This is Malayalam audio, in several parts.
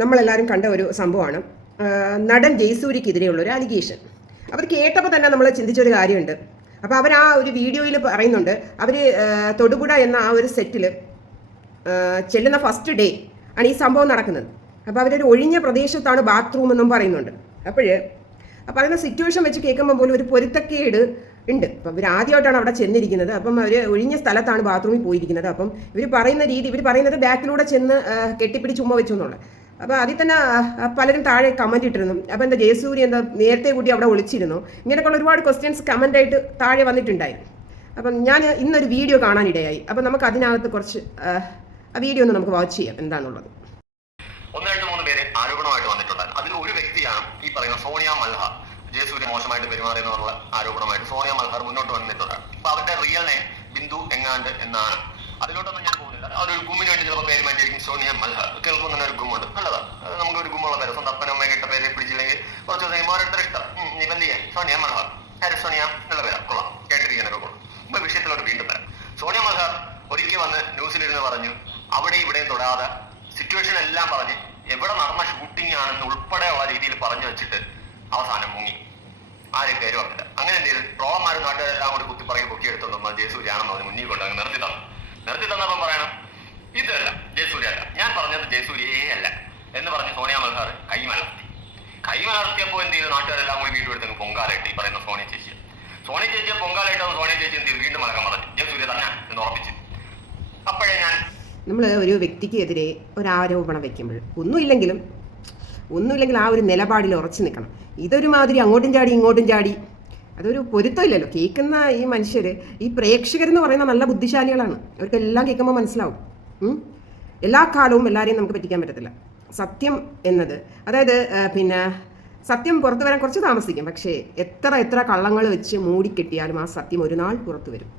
നമ്മളെല്ലാവരും കണ്ട ഒരു സംഭവമാണ് നടൻ ജയസൂര്യക്കെതിരെയുള്ള ഒരു അലിഗേഷൻ. അവർ കേട്ടപ്പോൾ തന്നെ നമ്മൾ ചിന്തിച്ചൊരു കാര്യമുണ്ട്. അപ്പോൾ അവർ ആ ഒരു വീഡിയോയിൽ പറയുന്നുണ്ട്, അവർ തൊടുപുഴ എന്ന ആ ഒരു സെറ്റിൽ ചെല്ലുന്ന ഫസ്റ്റ് ഡേ ആണ് ഈ സംഭവം നടക്കുന്നത്. അപ്പോൾ അവരൊരു ഒഴിഞ്ഞ പ്രദേശത്താണ് ബാത്റൂം എന്നും പറയുന്നുണ്ട്. അപ്പോൾ അതിൻ്റെ സിറ്റുവേഷൻ വെച്ച് കേൾക്കുമ്പോൾ പോലും ഒരു പൊരുത്തക്കേട് ഉണ്ട്. അപ്പം ഇവർ ആദ്യമായിട്ടാണ് അവിടെ ചെന്നിരിക്കുന്നത്. അപ്പം അവർ ഒഴിഞ്ഞ സ്ഥലത്താണ് ബാത്റൂമിൽ പോയിരിക്കുന്നത്. അപ്പം ഇവർ പറയുന്നത് ബാക്കിലൂടെ ചെന്ന് കെട്ടിപ്പിടിച്ച് ഉമ്മ വെച്ചു എന്നുള്ളത്. അപ്പോൾ അതിൽ തന്നെ പലരും താഴെ കമൻറ്റ് ഇട്ടിരുന്നു. അപ്പോൾ എന്താ ജയസൂര്യ എന്താ നേരത്തെ കൂടി അവിടെ ഒളിച്ചിരുന്നു, ഇങ്ങനെയൊക്കെയുള്ള ഒരുപാട് ക്വസ്റ്റ്യൻസ് കമൻ്റായിട്ട് താഴെ വന്നിട്ടുണ്ടായിരുന്നു. അപ്പം ഞാൻ ഇന്നൊരു വീഡിയോ കാണാനിടയായി. അപ്പം നമുക്ക് അതിനകത്ത് കുറച്ച് ആ വീഡിയോ ഒന്ന് നമുക്ക് വാച്ച് ചെയ്യാം എന്താണെന്നുള്ളത്. 1-2-3 പേര് ആരോപണമായിട്ട് വന്നിട്ടുണ്ടായിരുന്നു. അതിൽ ഒരു വ്യക്തിയാണ് ഈ പറയുന്ന സോണിയ മൽഹാർ. ജയസൂര്യ മോശമായിട്ട് പെരുമാറിയെന്നുള്ള ആരോപണമായിട്ട് സോണിയ മൽഹാർ മുന്നോട്ട് വന്നിട്ടുണ്ട്. അപ്പൊ അവരുടെ റിയൽ നെയിം ബിന്ദു എങ്ങാണ്ട് എന്നാണ്. അതിലോട്ടൊന്നും ഞാൻ പോകുന്നില്ല. ഒരു ഗുമ്മിന് വേണ്ടി ചിലപ്പോൾ പേര് മാറ്റിയിരിക്കും സോണിയ മൽഹാർ. കേൾക്കുമ്പോൾ തന്നെ ഒരു ഗുമ്മുണ്ട്, നല്ലതാണ്. നമുക്ക് ഒരു ഗുമ്മുള്ള പേര്, സ്വന്തം അപ്പനമ്മ കേട്ട പേര് പിടിച്ചില്ലെങ്കിൽ കുറച്ച് ദിവസം ഓരോരുത്തർ ഇഷ്ടം. നിബന്ധിയെ സോണിയ മൽഹാർ, സോണിയ നല്ല പേരാ, കൊള്ളാം, കേട്ടിരിക്കാനൊക്കെ കൊള്ളാം. ഇപ്പൊ വിഷയത്തിലോട്ട് വീണ്ടും വരാം. സോണിയ മൽഹാർ ഒരിക്കൽ വന്ന് ന്യൂസിലിരുന്ന് പറഞ്ഞു, അവിടെ ഇവിടെയും തൊടാതെ സിറ്റുവേഷൻ എല്ലാം പറഞ്ഞ് എവിടെ നടന്ന ഷൂട്ടിംഗ് ആണെന്ന് ഉൾപ്പെടെയുള്ള രീതിയിൽ പറഞ്ഞു വെച്ചിട്ട് അവസാനം മുങ്ങി. ആരും പേരും അറിയില്ല. അങ്ങനെ എന്ത് ചെയ്ത് ട്രോളന്മാരും നാട്ടുകാരെല്ലാം കൂടി കുത്തിപ്പറകി പൊക്കിയെടുത്തോണ്ട് ജയസൂര്യാണെന്ന് പറഞ്ഞ് മുന്നിൽ കൊണ്ട് അങ്ങ് നിർത്തി തന്നപ്പം പറയണം, ഇതല്ല ജയസൂര്യ അല്ല, ഞാൻ പറഞ്ഞത് ജയസൂര്യേ അല്ല എന്ന് പറഞ്ഞ് സോണിയ മൽഹാർ കൈ മലർത്തിയപ്പോൾ എന്ത് ചെയ്ത് നാട്ടുകാരെല്ലാം കൂടി വീണ്ടും എടുത്ത് പൊങ്കാലായിട്ട് ഈ പറയുന്ന സോണിയ ചേച്ചിയെ പൊങ്കാലായിട്ടാണ് സോണിയ ചേച്ചി എന്ത് ചെയ്ത് വീണ്ടും മലക്കാൻ പറഞ്ഞു ജയസൂര്യ തന്നെ എന്ന് ഉറപ്പിച്ചു. അപ്പോഴേ നമ്മൾ ഒരു വ്യക്തിക്കെതിരെ ഒരു ആരോപണം വയ്ക്കുമ്പോൾ ഒന്നുമില്ലെങ്കിൽ ആ ഒരു നിലപാടിൽ ഉറച്ചു നിൽക്കണം. ഇതൊരുമാതിരി അങ്ങോട്ടും ചാടി ഇങ്ങോട്ടും ചാടി അതൊരു പൊരുത്തമില്ലല്ലോ. കേൾക്കുന്ന ഈ മനുഷ്യർ, ഈ പ്രേക്ഷകരെന്ന് പറയുന്ന നല്ല ബുദ്ധിശാലികളാണ്. അവർക്കെല്ലാം കേൾക്കുമ്പോൾ മനസ്സിലാവും. എല്ലാ കാലവും എല്ലാവരെയും നമുക്ക് പറ്റിക്കാൻ പറ്റത്തില്ല. സത്യം എന്നത്, അതായത് സത്യം പുറത്തു വരാൻ കുറച്ച് താമസിക്കും. പക്ഷേ എത്ര കള്ളങ്ങൾ വെച്ച് മൂടിക്കെട്ടിയാലും ആ സത്യം ഒരു നാൾ പുറത്തു വരും.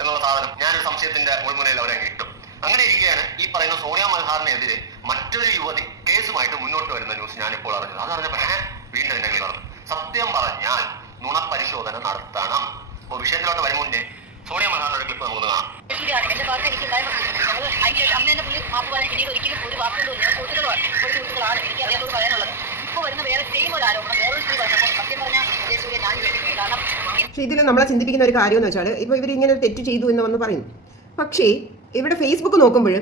എന്നുള്ള സാധനം ഞാനൊരു സംശയത്തിന്റെ മുൾമുനയിൽ അവരെ കിട്ടും. അങ്ങനെ ഇരിക്കുകയാണ് ഈ പറയുന്ന സോണിയ മൽഹാറിനെതിരെ മറ്റൊരു യുവതി കേസുമായിട്ട് മുന്നോട്ട് വരുന്ന ന്യൂസ് ഞാനിപ്പോൾ അറിഞ്ഞത്. അതറിഞ്ഞപ്പോൾ വീണ്ടും എന്നെ പറഞ്ഞു, സത്യം പറഞ്ഞാൽ നുണപരിശോധന നടത്തണം. അപ്പോൾ വിഷയത്തിലോട്ട് വരും മുന്നേ സോണിയ മൽഹാറിന്റെ ക്ലിപ്പ് നമുക്ക് കാണാം. പക്ഷെ ഇതിൽ നമ്മളെ ചിന്തിപ്പിക്കുന്ന ഒരു കാര്യം എന്ന് വെച്ചാൽ, ഇപ്പോൾ ഇവർ ഇങ്ങനെ തെറ്റ് ചെയ്തു എന്ന് വന്ന് പറയുന്നു. പക്ഷേ ഇവിടെ ഫേസ്ബുക്ക് നോക്കുമ്പോൾ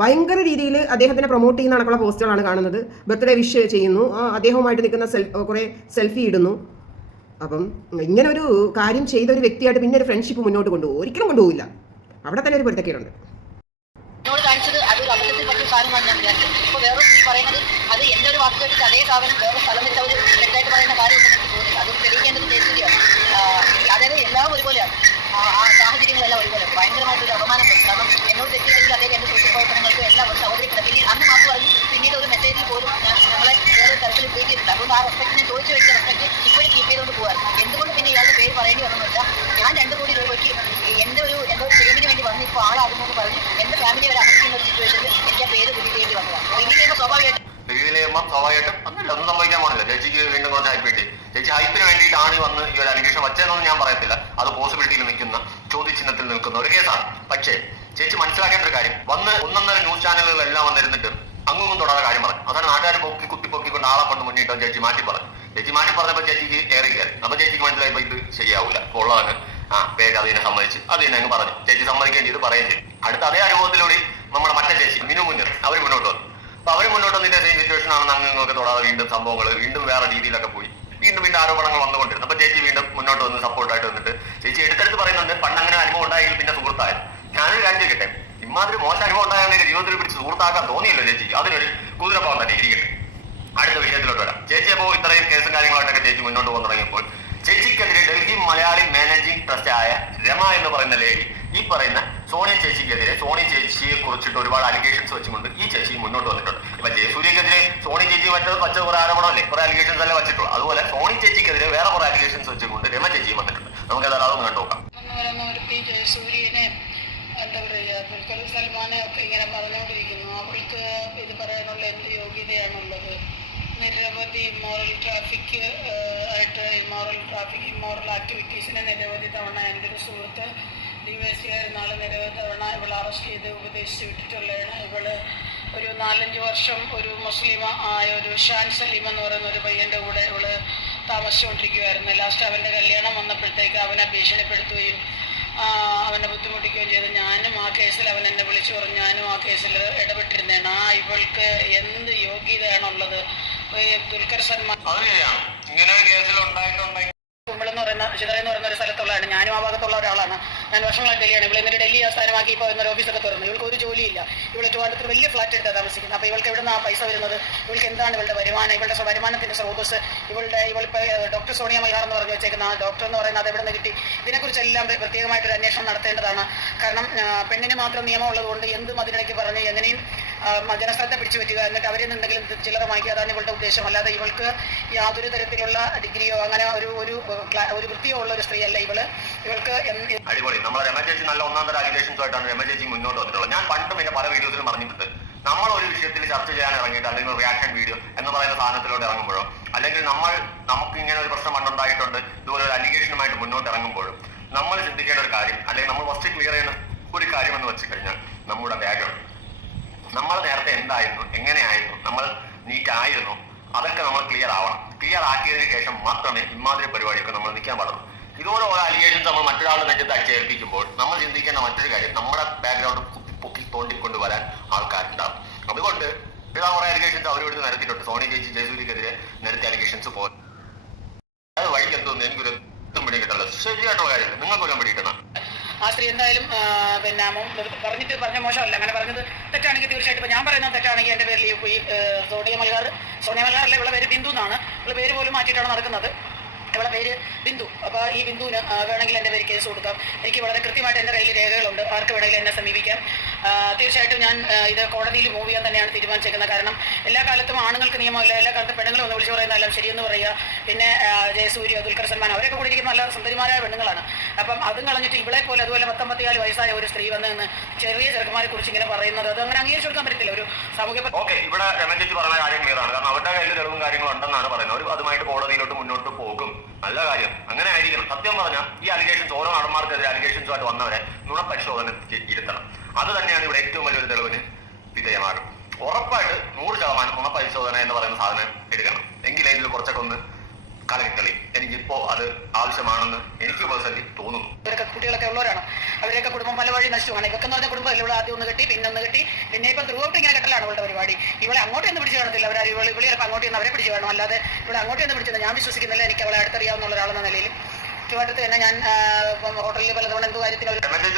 ഭയങ്കര രീതിയിൽ അദ്ദേഹത്തിനെ പ്രൊമോട്ട് ചെയ്യുന്ന കണക്കുള്ള പോസ്റ്റുകളാണ് കാണുന്നത്. ബർത്ത്ഡേ വിഷ് ചെയ്യുന്നു, അദ്ദേഹവുമായിട്ട് നിൽക്കുന്ന കുറേ സെൽഫി ഇടുന്നു. അപ്പം ഇങ്ങനെ ഒരു കാര്യം ചെയ്ത ഒരു വ്യക്തിയായിട്ട് പിന്നെ ഒരു ഫ്രണ്ട്ഷിപ്പ് മുന്നോട്ട് കൊണ്ടുപോകും? ഒരിക്കലും കൊണ്ടുപോകില്ല. അവിടെ തന്നെ ഒരു പൊരുത്തക്കേടുണ്ട്. അത് എന്റെ ഒരു വാക്ക് കേട്ടിട്ട് അതേ സാധനം വേറെ സ്ഥലം വെച്ച് അവർ തെറ്റായിട്ട് പറയുന്ന കാര്യം എനിക്ക് തോന്നില്ല. അത് തെളിയിക്കേണ്ടത് ജയസൂര്യാണ്. അതായത് എല്ലാം ഒരുപോലെയാണ്, ആ സാഹചര്യങ്ങളെല്ലാം ഒരുപോലെ. ഭയങ്കരമായിട്ടൊരു അപമാനമുണ്ട്. കാരണം എന്നോട് തെറ്റിയില്ലെങ്കിൽ അദ്ദേഹം എന്റെ സുഹൃത്ത് പ്രവർത്തനങ്ങൾക്ക് എല്ലാം ഒരു സഹോദരിക്കില്ല. പിന്നെ അന്ന് മാപ്പ് പറഞ്ഞു, പിന്നീട് ഒരു മെസ്സേജിൽ പോലും ഞങ്ങളെ വേറെ തരത്തിൽ ട്രീറ്റ് ചെയ്തിട്ടുണ്ട്. അതുകൊണ്ട് ആ റെസ്പെക്ട് ഞാൻ ചോദിച്ചു വെച്ച റെസ്പെക്ട് ഇപ്പോഴും കീപ്പ് ചെയ്തുകൊണ്ട് പോകാൻ. എന്തുകൊണ്ട് പിന്നെ ഇയാളുടെ പേര് പറയേണ്ടി വന്നെന്ന് വെച്ചാൽ, ഞാൻ 2 കോടി രൂപയ്ക്ക് എന്തോ ഒരു ഫെയിമിന് വേണ്ടി വന്ന് ഇപ്പോൾ ആളാകുമെന്ന് പറഞ്ഞ് എന്റെ ഫാമിലി വരെ അഫക്ട് ചെയ്യുന്ന ഒരു സിറ്റുവേഷനിൽ എനിക്ക് ആ പേര് റിവീൽ ചെയ്യേണ്ടി വന്നതാണ്. റിവീൽ ചെയ്യുമ്പോൾ സ്വാഭാവികമായിട്ടും ഒന്നും സംഭവിക്കാൻ പോണില്ല. ചേച്ചിക്ക് വീണ്ടും കുറച്ച് ഹൈപ്പിട്ട് ചേച്ചി ഹൈപ്പിന് വേണ്ടിയിട്ടാണ് വന്ന് ഈ ഒരു അലിഗേഷൻ വച്ചതെന്നൊന്നും ഞാൻ പറയത്തില്ല. അത് പോസിബിലിറ്റിയിൽ നിൽക്കുന്ന, ചോദ്യചിഹ്നത്തിൽ നിൽക്കുന്ന ഒരു കേസാണ്. പക്ഷേ ചേച്ചി മനസ്സിലാക്കേണ്ട ഒരു കാര്യം, വന്ന് 1-1.5 ന്യൂസ് ചാനലുകളെല്ലാം വന്നിരുന്നിട്ട് അങ്ങൊന്നും തൊടാതെ കാര്യം പറഞ്ഞു. അതാണ് നാട്ടുകാർ കുത്തിപ്പൊക്കിക്കൊണ്ട് ആളെ കൊണ്ട് മുന്നിട്ടോ ചേച്ചി മാറ്റി പറഞ്ഞപ്പോൾ ചേച്ചിക്ക് കയറി. അപ്പൊ ചേച്ചിക്ക് മനസ്സിലായപ്പോ ഇത് ശരിയാവൂല, ഉള്ളതാണ് പേര് അതിനെ സമ്മതിച്ച് അത് തന്നെ അങ്ങ് പറഞ്ഞു. ചേച്ചി സമ്മതിക്കുകയും ചെയ്ത് പറയുകയും ചെയ്തു. അടുത്ത അതേ അനുഭവത്തിലൂടെ നമ്മുടെ മറ്റേ ചേച്ചി മിനു മുന്നിൽ അവർ മുന്നോട്ട് വന്നു. അപ്പൊ അവർ മുന്നോട്ട് വന്നതിന്റെ സെയിം സിറ്റുവേഷൻ ആണെന്ന് അങ്ങ് തൊടാതെ വീണ്ടും സംഭവങ്ങൾ വീണ്ടും വേറെ രീതിയിലൊക്കെ പോയി. വീണ്ടും ആരോപണങ്ങൾ വന്നുകൊണ്ടിരുന്നു. അപ്പൊ ചേച്ചി വീണ്ടും മുന്നോട്ട് വന്ന് സപ്പോർട്ടായിട്ട് വന്നിട്ട് ചേച്ചി എടുത്തെടുത്ത് പറയുന്നുണ്ട്, പണ്ട് അങ്ങനെ അനുഭവം ഉണ്ടായെങ്കിൽ പിന്നെ സുഹൃത്തായത്. ഞാനൊരു കാര്യം ചോദിക്കട്ടെ, ഇമാതിരി മോശം അനുഭവം ഉണ്ടായെങ്കിൽ ജീവിതത്തിൽ പിടിച്ച് സുഹൃത്താക്കാൻ തോന്നിയല്ലോ ചേച്ചിക്ക്? അതിനൊരു കുതിരപ്പാവം തന്നെ ഇരിക്കട്ടെ. അടുത്ത വിഷയത്തിലോട്ട് വരാം. ചേച്ചി അപ്പോൾ ഇത്രയും കേസും കാര്യങ്ങളായിട്ടൊക്കെ ചേച്ചി മുന്നോട്ട് പോകാൻ തുടങ്ങിയപ്പോൾ ചേച്ചിക്കെതിരെ ഡൽഹി മലയാളി മാനേജിംഗ് ട്രസ്റ്റ് ആയ രമ എന്ന് പറയുന്ന ലേഡി ഈ പറയുന്ന സോണിയ ചേച്ചിക്കെതിരെ, സോണി ചേച്ചിയെ കുറിച്ചിട്ട് ഒരുപാട് അലിഗേഷൻസ് വെച്ചുകൊണ്ട് ഈ ചേച്ചി മുന്നോട്ട് വന്നിട്ടുണ്ട്. ഇപ്പൊ ജയസൂര്യക്കെതിരെ സോണി ചേച്ചി വച്ച കുറെ ആരോപണമല്ലേ, കുറെ അലിഗേഷൻസ് അല്ലേ വച്ചിട്ടുള്ളൂ. അതുപോലെ സോണി ചേച്ചിക്കെതിരെ വേറെ കുറെ അലിഗേഷൻസ് വെച്ചുകൊണ്ട് രമ ചേച്ചിയും വന്നിട്ടുണ്ട്. നമുക്ക് അതൊന്ന് കണ്ടുനോക്കാം. ജയസൂര്യനെ എന്താ പറയുക, ദുൽഖർ സൽമാനെ ഒക്കെ ഇങ്ങനെ പറഞ്ഞുകൊണ്ടിരിക്കുന്നു. അവൾക്ക് ഇത് പറയാനുള്ള എന്ത് യോഗ്യതയാണുള്ളത്? നിരവധി ഇമ്മോറൽ ട്രാഫിക് ഇമ്മോറൽ ആക്ടിവിറ്റീസിനെ നിരവധി തവണ എൻ്റെ ഒരു സുഹൃത്ത് ഡിവൈഎസ്പിക്കാർ നാളെ നിരവധി തവണ ഇവളെ അറസ്റ്റ് ചെയ്ത് ഉപദേശിച്ച് വിട്ടിട്ടുള്ളതാണ്. ഇവള് ഒരു 4-5 വർഷം ഒരു മുസ്ലിം ആയ ഒരു ഷാൻ സലീം എന്ന് പറയുന്ന ഒരു പയ്യൻ്റെ കൂടെ ഇവള് താമസിച്ചുകൊണ്ടിരിക്കുമായിരുന്നു. ലാസ്റ്റ് അവൻ്റെ കല്യാണം വന്നപ്പോഴത്തേക്ക് അവനെ ഭീഷണിപ്പെടുത്തുകയും അവനെ ബുദ്ധിമുട്ടിക്കുകയും ചെയ്തു. ഞാനും ആ കേസിൽ അവൻ എന്നെ വിളിച്ചു പറഞ്ഞു, ഞാനും ആ കേസിൽ ഇടപെട്ടിരുന്നതാണ്. ഇവൾക്ക് എന്ത് യോഗ്യതയാണുള്ളത്? ദുൽഖർ സൽമാൻ ഇങ്ങനെ കേസിലുണ്ടായിട്ടുണ്ടെങ്കിൽ കുമ്പളെന്ന് പറയുന്ന ചിതറ എന്ന് പറയുന്ന ഒരു സ്ഥലത്തുള്ളതാണ്. ഞാനും ആ ഭാഗത്തുള്ള ഒരാളാണ്. ഞാൻ വർഷങ്ങളായി ഡൽഹിയാണ്. ഇവിടെ ഇന്നലെ ഡൽഹി ആസ്ഥാനമാക്കി ഇപ്പോൾ ഇന്നൊരു ഓഫീസൊക്കെ തുറന്നു. ഇവൾക്ക് ഒരു ജോലിയില്ല. ഇവൾ ട്രിവാൻഡ്രത്ത് വലിയ ഫ്ലാറ്റ് എടുത്താണ് താമസിക്കുന്നത്. അപ്പോൾ ഇവൾക്ക് എവിടെ നിന്ന് ആ പൈസ വരുന്നത്? ഇവൾക്ക് എന്താണ് ഇവളുടെ വരുമാനം? ഇവളുടെ വരുമാനത്തിൻ്റെ സ്രോതസ് ഇവളിപ്പോൾ ഡോക്ടർ സോണിയ മൈഹാർ എന്ന് പറഞ്ഞു വെച്ചേക്കുന്ന ആ ഡോക്ടർ എന്ന് പറയുന്നത് അത് എവിടെ നിന്ന് കിട്ടി? ഇതിനെക്കുറിച്ചെല്ലാം പ്രത്യേകമായിട്ടൊരു അന്വേഷണം നടത്തേണ്ടതാണ്. കാരണം പെണ്ണിന് മാത്രം നിയമം ഉള്ളതുകൊണ്ട് എന്തും അതിനിടയ്ക്ക് പറഞ്ഞ് എങ്ങനെയും ജനശ്രദ്ധ പിടിച്ചു പറ്റുക, എന്നിട്ട് അവരിൽ നിന്ന് എന്തെങ്കിലും ചില്ലറ വാങ്ങിക്കുക, അതാണ് ഇവളുടെ ഉദ്ദേശം. അല്ലാതെ ഇവൾക്ക് യാതൊരു തരത്തിലുള്ള ഡിഗ്രിയോ അങ്ങനെ ഒരു വൃത്തിയോ ഉള്ള ഒരു സ്ത്രീയല്ല ഇവൾക്ക്. അടിപൊളി. നമ്മളെ രമ ചേച്ചി നല്ല ഒന്നാം തരം അലിഗേഷൻസുമായിട്ടാണ് രമ ചേച്ചി മുന്നോട്ട് വന്നിട്ടുള്ളത്. ഞാൻ പണ്ടും പിന്നെ പല വീഡിയോസിലും പറഞ്ഞിട്ടുണ്ട്, നമ്മൾ ഒരു വിഷയത്തിൽ ചർച്ച ചെയ്യാൻ ഇറങ്ങിയിട്ട് അല്ലെങ്കിൽ റിയാക്ഷൻ വീഡിയോ എന്ന് പറയുന്ന സാധനത്തിലോട്ട് ഇറങ്ങുമ്പോഴോ അല്ലെങ്കിൽ നമുക്ക് ഇങ്ങനെ ഒരു പ്രശ്നം പണ്ടുണ്ടായിട്ടുണ്ട് ഇതുപോലെ ഒരു അലിഗേഷനുമായിട്ട് മുന്നോട്ട് ഇറങ്ങുമ്പോഴും നമ്മൾ ചിന്തിക്കേണ്ട ഒരു കാര്യം, അല്ലെങ്കിൽ നമ്മൾ ഫസ്റ്റ് ക്ലിയർ ചെയ്യുന്ന ഒരു കാര്യം എന്ന് വെച്ച് കഴിഞ്ഞാൽ നമ്മുടെ ബാക്ക്ഗ്രൗണ്ട്, നമ്മൾ നേരത്തെ എന്തായിരുന്നു, എങ്ങനെയായിരുന്നു, നമ്മൾ നീറ്റായിരുന്നു, അതൊക്കെ നമ്മൾ ക്ലിയർ ആവണം. ക്ലിയർ ആക്കിയതിന് ശേഷം മാത്രമേ ഇമാതിരി പരിപാടിയൊക്കെ നമ്മൾ നിൽക്കാൻ പാടുള്ളൂ. ഇതുപോലെ ഓരോ അലിഗേഷൻസ് നമ്മൾ മറ്റൊരാളുടെ നെഞ്ചത്ത് അടിച്ചേൽപ്പിക്കുമ്പോൾ നമ്മൾ ചിന്തിക്കേണ്ട മറ്റൊരു കാര്യം, നമ്മുടെ ബാക്ക്ഗ്രൗണ്ട് പൊക്കി തോണ്ടിക്കൊണ്ട് വരാൻ ആൾക്കാരുണ്ടാവും. അതുകൊണ്ട് ഇതാ കുറെ അലിഗേഷൻസ് അവരോട് നിരത്തിയിട്ടുണ്ട്. സോണി ചേച്ചി ജയസൂര്യക്കെതിരെ നിരത്തിയ അലിഗേഷൻസ് പോലെ അത് വഴിക്ക് എത്തുന്നു. എനിക്കൊരു എത്തും പിടി കിട്ടുള്ളത് ശരിയായിട്ടുള്ള കാര്യമില്ല. നിങ്ങൾക്കൊരു പിടി കിട്ടുന്ന ആ സ്ത്രീ എന്തായാലും പിന്നെ പറഞ്ഞ മോശമല്ല. അങ്ങനെ പറഞ്ഞത് തെറ്റാണെങ്കിൽ തീർച്ചയായിട്ടും ഇപ്പോൾ ഞാൻ പറയുന്നത് തെറ്റാണെങ്കിൽ എൻ്റെ പേരിൽ ഈ സോണിയ മൽഹാറിലെ ഇവളെ പേര് ബിന്ദു എന്നാണ്. ഇവളെ പേര് പോലും മാറ്റിയിട്ടാണ് നടക്കുന്നത്. ഇവളെ പേര് ബിന്ദു. അപ്പോൾ ഈ ബിന്ദുവിന് വേണമെങ്കിൽ എൻ്റെ പേര് കേസ് കൊടുക്കാം. എനിക്ക് വളരെ കൃത്യമായിട്ട് എൻ്റെ കയ്യിൽ രേഖകളുണ്ട്. ആർക്ക് വേണമെങ്കിലും എന്നെ സമീപിക്കാം. തീർച്ചയായിട്ടും ഞാൻ ഇത് കോടതിയിൽ മൂവ് ചെയ്യാൻ തന്നെയാണ് തീരുമാനിച്ചേക്കുന്നത്. കാരണം എല്ലാ കാലത്തും ആണുങ്ങൾക്ക് നിയമമില്ല, എല്ലാ കാലത്തും പെണ്ണുങ്ങളും ഒന്ന് വിളിച്ചു പറയുന്നതെല്ലാം ശരിയെന്ന് പറയുക. പിന്നെ ജയസൂര്യ, ദുൽഖർ സൽമാൻ അവരൊക്കെ കൂടിയിരിക്കുന്ന നല്ല സുന്ദരിമാരായ പെണ്ണുങ്ങളാണ്. അപ്പം അതും കളഞ്ഞിട്ട് ഇവളെ പോലെ അതുപോലെ 54 വയസ്സായ ഒരു സ്ത്രീ വന്ന് ചെറിയ ചെറുക്കന്മാരെ കുറിച്ച് ഇങ്ങനെ പറയുന്നത് അത് അങ്ങനെ അംഗീകരിച്ചു കൊടുക്കാൻ പറ്റില്ല. ഒരു സാമൂഹ്യ ഇവിടെ രമേശ് ചേച്ചി പറഞ്ഞ കാര്യം ക്ലിയർ ആണ്. കാരണം അവരുടെ കയ്യിൽ തെളിവും കാര്യങ്ങളും ഉണ്ടെന്നാണ് പറയുന്നത്. അവർ അതുമായിട്ട് കോടതിയിലോട്ട് മുന്നോട്ട് പോകും. നല്ല കാര്യം, അങ്ങനെ ആയിരിക്കണം. സത്യം പറഞ്ഞാൽ ഈ അലിഗേഷൻസ് ഓരോ നടന്മാർക്കെതിരെ അലിഗേഷൻസുമായിട്ട് വന്നവരെ നുണപരിശോധന ഇരുത്തണം. അത് തന്നെയാണ് ഇവിടെ ഏറ്റവും വലിയൊരു തെളിവിന് വിധേയമാകും. ഉറപ്പായിട്ട് 100% നുണപരിശോധന എന്ന് പറയുന്ന സാധനം എടുക്കണം. എങ്കിലേ ഇതിൽ കുറച്ചൊക്കെ ഒന്ന് കളി എനിക്കിപ്പോ അത് ആവശ്യമാണെന്ന് എനിക്ക് പേഴ്സണലി തോന്നുന്നു. ഇവരൊക്കെ കുട്ടികളൊക്കെ ഉള്ളവരാണ്. അവരൊക്കെ കുടുംബം പല വഴി നഷ്ടമാണ്. ഇവർക്ക് എന്ന് പറഞ്ഞ കുടുംബം ഇവിടെ ആദ്യം ഒന്ന് കെട്ടി, പിന്നെ ഒന്ന് കെട്ടി, പിന്നെ ഇപ്പം ത്രൂ ഔട്ട് ഇങ്ങനെ കെട്ടലാണ് ഇവളുടെ പരിപാടി. ഇവളെ അങ്ങോട്ടൊന്നും പിടിച്ച് കാണത്തില്ല. ഇവളെ ചിലപ്പോൾ അങ്ങോട്ട് നിന്ന് അവരെ പിടിച്ച് കാണും. അല്ലാതെ ഇവിടെ അങ്ങോട്ടൊന്നും പിടിച്ചത് ഞാൻ വിശ്വസിക്കുന്നില്ല. എനിക്ക് അവളെ അടുത്തറിയാവുന്ന ഒരാളെന്ന നിലയിൽ ട്രിവാൻഡ്രത്ത് തന്നെ ഞാൻ ഹോട്ടലിൽ പലതവണ എന്ത് കാര്യത്തിന്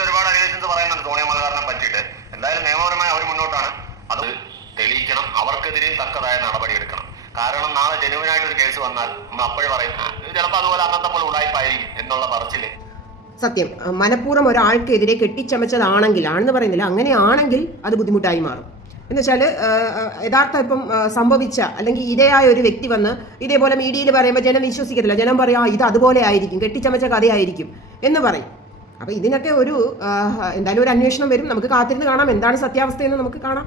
ഒരുപാട് അലിഗേഷൻസ് പറയുന്നുണ്ട് സോണിയ മൽഹാറിനെ പറ്റിയിട്ട്. എന്തായാലും നിയമപരമായി അവർ മുന്നോട്ടാണ്. അത് തെളിയിക്കണം. അവർക്കെതിരെയും തക്കതായ നടപടി എടുക്കണം. കാരണം നാളെ ജനുവിനായിട്ടൊരു കേസ് വന്നാൽ നമ്മൾ അപ്പോഴും പറയും ചിലപ്പോൾ അതുപോലെ അന്നത്തെ പോലെ ഉടായ്പായിരിക്കും എന്നുള്ള പറച്ചില്. സത്യം, മനഃപൂർവ്വം ഒരാൾക്കെതിരെ കെട്ടിച്ചമച്ചതാണെങ്കിൽ, ആണെന്ന് പറയുന്നില്ല, അങ്ങനെയാണെങ്കിൽ അത് ബുദ്ധിമുട്ടായി മാറും. എന്ന് വെച്ചാൽ യഥാർത്ഥം ഇപ്പം സംഭവിച്ച അല്ലെങ്കിൽ ഇരയായ ഒരു വ്യക്തി വന്ന് ഇതേപോലെ മീഡിയയിൽ പറയുമ്പോൾ ജനം വിശ്വസിക്കത്തില്ല. ജനം പറയാം ഇത് അതുപോലെ ആയിരിക്കും, കെട്ടിച്ചമച്ച കഥയായിരിക്കും എന്ന് പറയും. അപ്പോൾ ഇതിനൊക്കെ എന്തായാലും ഒരു അന്വേഷണം വരും. നമുക്ക് കാത്തിരുന്ന് കാണാം എന്താണ് സത്യാവസ്ഥയെന്ന് നമുക്ക് കാണാം.